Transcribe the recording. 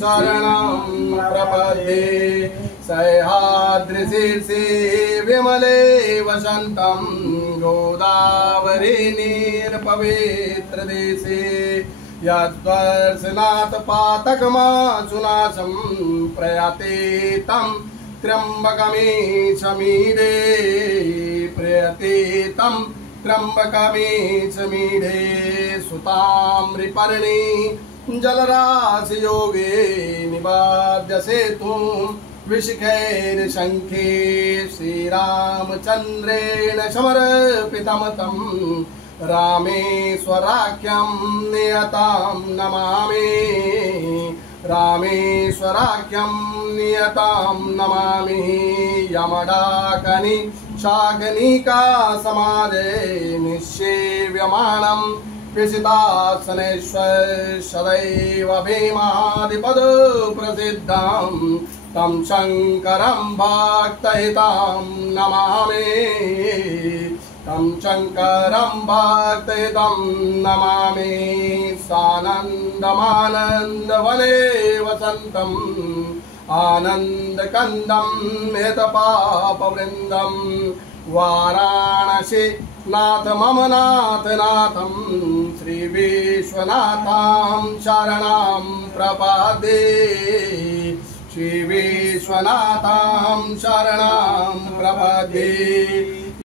शरणं प्रपद्ये सह्याद्रिशीर्षे विमले वसन्तं गोदावरी नीरपवित्रदेशे यद्वर्षनाथ पातकमासुनाशं प्रयाते तं त्र्यम्बकमीशमीडे प्रयते तं त्र्यम्बकमीशमीडे सुताम्रिपर्णी जलराशि योगे निवाद्य सेतुं विशिखैर्शङ्खे श्रीरामचन्द्रेण समर्पितं तं रामेश्वराख्यं नियतां नमामि रामेश्वराख्यं नियतां नमामि यमडाकनि शाकनिका समाजे निःसेव्यमानं विसितासनेश्वर सदैव भीमादिपद प्रसिद्धं तं शङ्करं भक्तहितं नमामि तं शङ्करं भक्तहितं नमामि सानन्दमानन्दवने वसन्तम् आनन्दकन्दं हितपापवृन्दं वाराणसी नाथ मम नाथ नाथं श्रीविश्वनाथं शरणं प्रपद्ये श्रीविश्वनाथं शरणं प्रपद्ये।